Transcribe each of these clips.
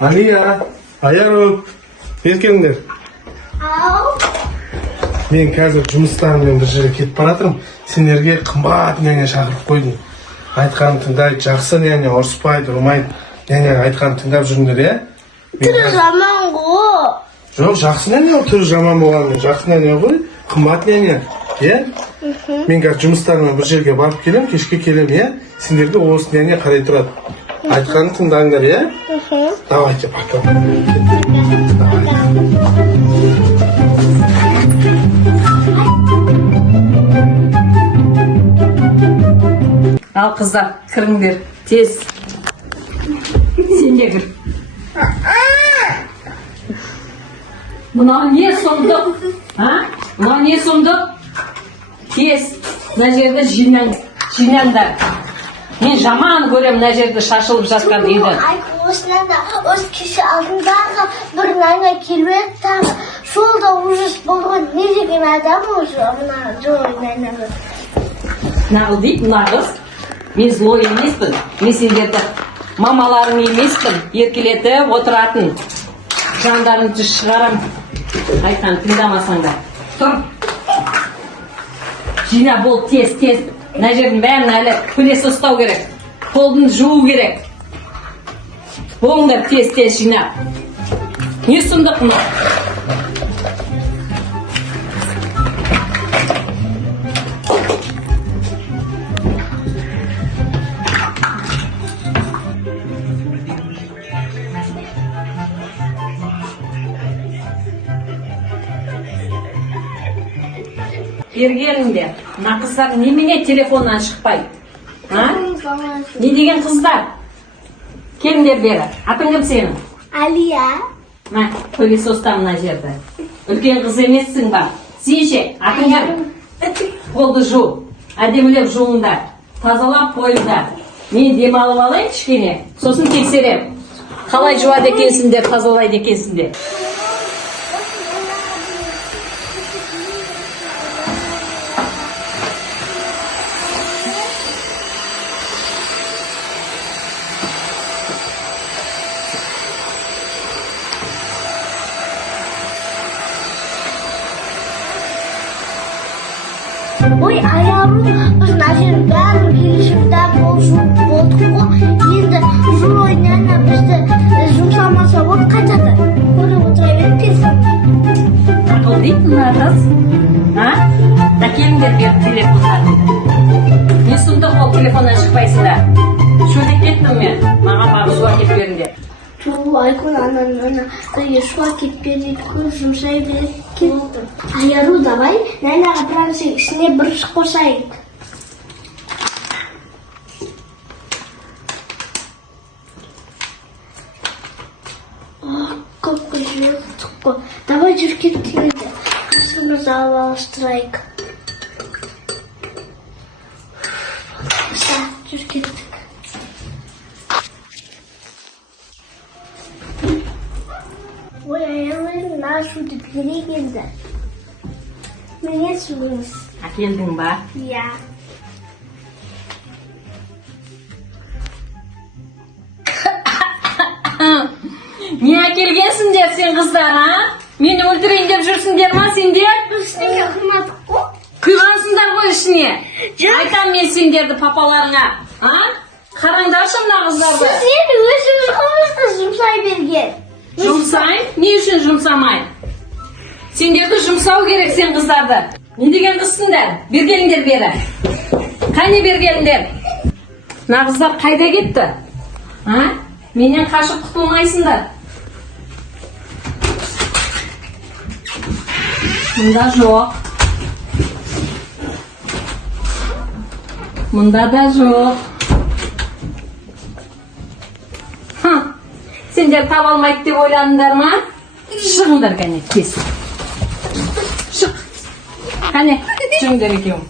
Aliya, Ayarov, erkengler. Men қазір жұмыстарыммен бір жерге кетіп баратырмын. Сендерге қымбат няня шақырып қойдым. Айтқанын тыңдайды, жақсы няня, ұрыспайды, ұрмайды. Няня айтқанын тыңдап жүріңдер, иә? Түрі жаман ғой. Жоқ, жақсы няня, түрі жаман болғанымен жақсы няня ғой, қымбат няня, иә? Мен қазір жұмыстарыммен бір жерге барып келем, кешке келем, иә? Сендерге осы няня қарай тұрады. Айтқанын тыңдаңдар, иә? Давайте, пока. Ал қыздар, кіріңдер, тез. Сен де кір. Мынау не сұмдық? Мынау не сұмдық? Тез, мына жерді жинаңдар. Мен жаман көрем мына жерді шашылып жатқан үйді. Осынан да осы кеше алдындағы бір няня келіп тағы. Сол да ужас болған. Не деген адам уже мына злой няня. Нағыз дейді, нағыз. Мен злой емеспін. Мен сендерді мамаларың емеспін. Еркелетіп отыратын. Жандарыңды шығарам. Айтқан тыңдамасаңдар. Тұр. Жина бол тез. Мына жердің бәрін әлі күлес ұстау керек. Қолын жуу керек. Болыңдар тез жинап. Не сұмдық мына? Бергеніңдер, мына қыздар немене телефоннан шықпай? Не деген қыздар? Келіңдер бері. Атың кім сенің? Алия. Мә, көйлесі ұста мына жерді. Үлкен қыз емессің ба? Сенше, атың кім? Қолды жу. Әдемілеп жуыңдар. Тазалап қойыңдар. Мен демалып алайын кішкене. Сосын тексерем. Қалай жуады екенсіңдер, тазалайды екенсіңдер. Ой, аяғым, біз мына жердің бәрін келешекте болдық қой. Енді злой няня бізді жұмсамаса вот қайтады. Көріп отыра беріп келсін. Ақыл дейді мына қыз. Да келіңдер беріп телефондарыңды. Не сұмдық ол телефоннан шықпайсыңдар. Шөлдеп кеттім мен. Маған барып су әкеліп беріңдер. Жоқ, айкүн ана су әкеліп беріп көз жұмсай беріп келді. Аяру, давай няняға прансың ішіне бір қосайық. Көпке жүйелдік қой. Давай жүр кеттік енді. Қасымызды алыстырайық. Жүр кеттік. Ой, аяғым, мына суды бере келді. Міне суыңыз. Әкелдің ба? Иә. Не әкелгенсіңдер сен қыздар, Мені өлтірейін деп жүрсіңдер ма сендер? Үстіңе қымадық қой. Құйғансыңдар ғой ішіне. Айтам мен сендерді папаларыңа. Қараңдаршы мына қыздарды. Сіз енді өзіңіз қылмысты жұмсай берген. Жұмсайын? Не үшін жұмсамайын? Сендерді жұмсау керек сен қыздарды. Не деген қызсыңдар? Бергеніңдер бері. Қане бергеніңдер? Мына қыздар қайда кетті? Менен қашып құтылмайсыңдар. Мұнда жоқ. Мұнда да жоқ. Сендер таба алмайды деп ойландыңдар ма? Шығыңдар кәне, тез. Шық. Кәне, жүріңдер екеуің.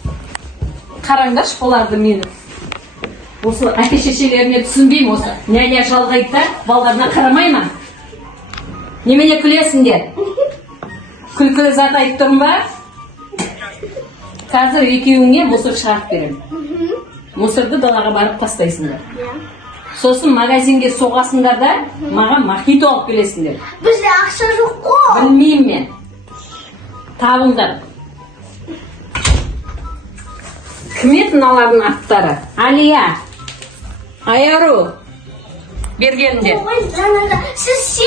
Қараңдаршы оларды мені. Осы әке-шешелеріне түсінбеймін осы. Няня жалғайды да, балдарына қарамай ма? Немене күлесіңдер? Күлкілі зат айтып тұрмын ба? Қазір екеуіңе мусор шығарып беремін. Мусорды далаға барып тастайсыңдар. Сосын магазинге соғасыңдар да, маған мохито алып келесіңдер. Bizde akşa yok o. Білмеймін мен. Табыңдар. Кім еді мыналардың аттары? Алия, Айару. Бергенде. Ой, Жанарда, siz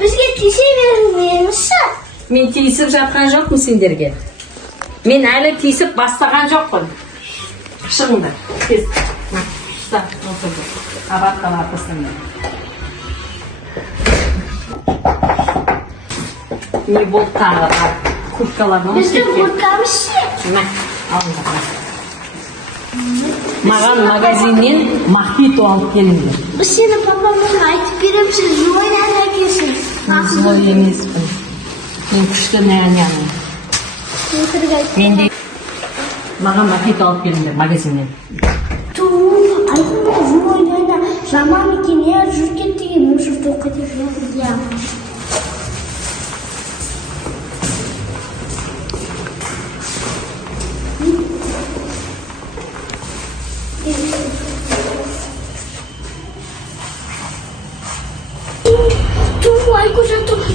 bizge tise vermeymişsin. Мен тиісіп жатқан жоқпын сендерге. Мен әлі тиісіп бастаған жоқпын. Шығыңдар. Тез. Ұста, отырды. Абаттан артысыңдар. Не болды тағы бар? Курткалардан Bizde kurtlamış şey. Мә, алыңдар. Маған магазиннен мохито алып келіңдер. Biz senin babamın aytıp veremsiz. Zoyla kesin. Зой емеспін. Мен күшті нәнемін. Менде маған мохито алып келіңдер магазиннен. Aykın zoyla zaman eкен ya жүрген деген мусор тоқытып ya.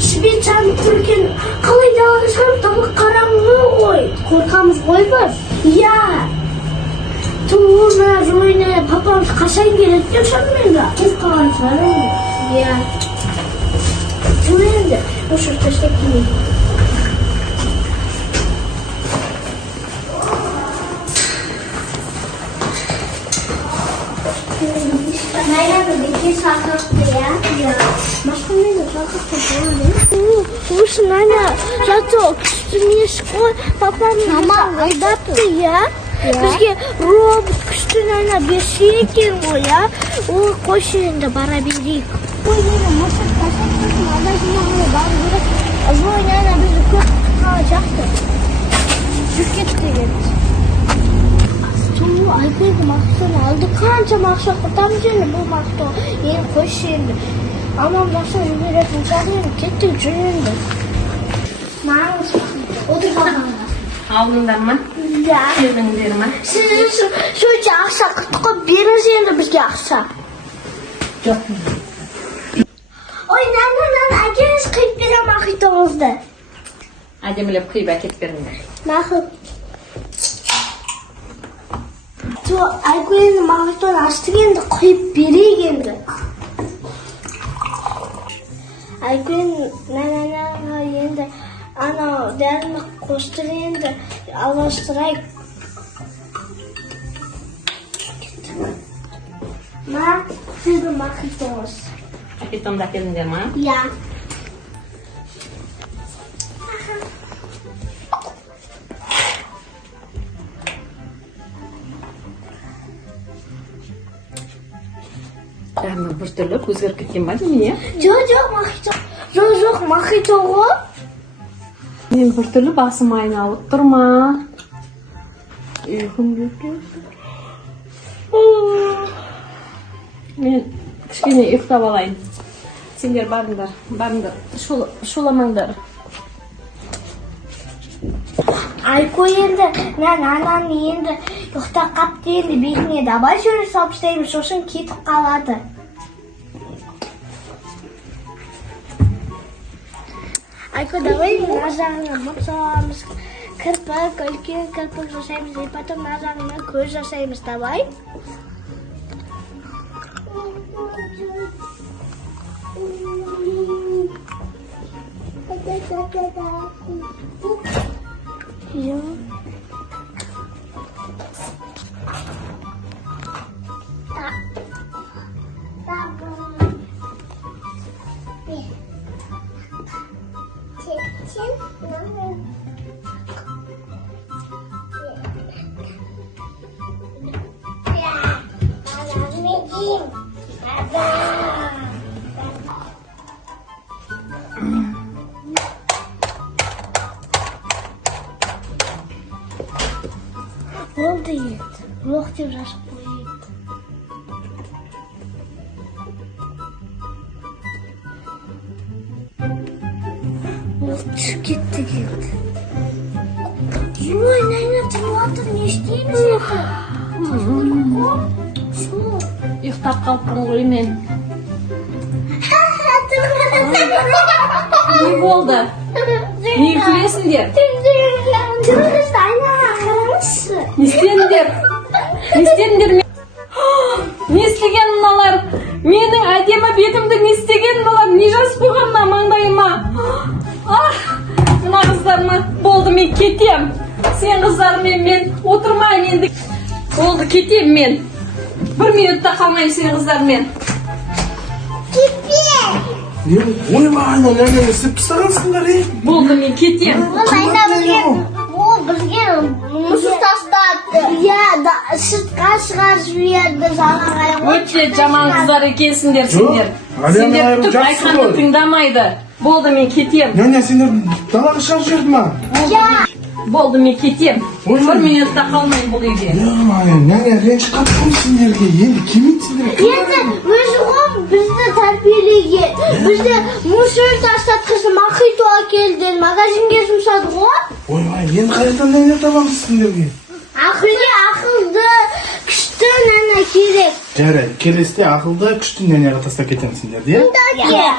Шыбен жанып көрген қалай далаға шығарып тамақ қараңғы ғой. Қорқамыз ғой біз. Иә. Туына, жойына, папамыз қашан келеді деп шынымен бе? Кез қалған шығар. Иә. Жүр енді. Осы таштап келейін. Nayla'da bir sarkaktı ya. Başka neydi sarkaktı falan değil mi? Слушай, Наля, зато күштіне шықой папам айдапты ya. Бізге робот күшті Наля берсе екен ғой ya. Ол қойшы енді бара берейік. Ой, Наля, мұрсат қасақсың, андай жинағына бару керек. Ой, Наля, бізді көп қала жақты. Жүр кетті деген. Айкөйді мақтаны алды. Қаншама ақша құртамыз енді бұл мақты. Енді қойшы енді. Амам жақсы жіберетін шығар енді. Кеттік жүр енді. Маңыз отыр қалғанда. Алдыңдар ма? Да. Беріңдер ма? Сіз үшін сөйте ақша құртыққа беріңіз енді бізге ақша. Жоқ. Ой, нана, әкеңіз қиып берем мақитоңызды. Әдемілеп қиып әкет беріңдер. Мақып. Айгүл енді мағытон аштық енді құйып берейік енді. Айгүл нәнәнәға енді анау дәріні қостыр енді аластырайық. Ма, сіздің мағытоңыз. Мохитомды әкеліңдер ма? Я. Дәмі бір түрлі өзгеріп кеткен ба деймін, иә? Жоқ, мохито. Жоқ, мохито ғой. Мен бір түрлі басым айналып тұрма. Ұйқым кеткен. Мен кішкене ұйықтап алайын. Сендер барыңдар. Шуламаңдар. Айко енді, анам енді ұйықтап қапты енді бетіне давай сөйлес салып істейміз, сосын кетіп қалады. Айко, давай мына жағына мұт саламыз, кірпік, үлкен кірпік жасаймыз, и потом мына жағына көз жасаймыз, давай. Oldu ет. Жоқ деп жазып қойып. Түсіп кетті ет. Ой, Найна, тұрып не істейміз еді? Uyktab kalktım koy men. Ne oldu? Ne gülesindер? Ne istedіңдер? Ne istedіңдер мен? Не істеген мыналар? Менің әдемі бетімді не істеген мыналар? Не жазып қойған мына маңдайыма? Мына қыздарыма болды, мен кетем. Сен қыздармен мен отырмаймын енді. Болды, кетем мен. Bir minutта қалмаймын сен қыздармен. Ойбай, нәне ісіп тастағансыңдар, Болды, мен кетем. Бізге мұсыз тастады. Сыртқа шығарып жіберді жаңағы. Өте жаман қыздар екенсіңдер сендер. Сендер айыру түк жақсы айтқанды ғой. тыңдамайды. Болды, мен кетем. Нәне, сендер далаға шығарып жіберді ма? Болды, мен кетем. Ой. 1 минутта қалмаймын бұл үйде. Нәне, ренжіп қапсың сендерге. Енді кемейді сендерге. Енді өзі ғой бізді тәрбиелеген. Бізді мұсыр тастатқысы мақиту әкелді. Магазинге жұмсады ғой. Ойбай, енді қайдан нәне табамыз сендерге? Ақылды, күшті нәне керек. Жарайды, келесіде ақылды күшті нәнеға тастап кетеміз сендерді, иә? Иә.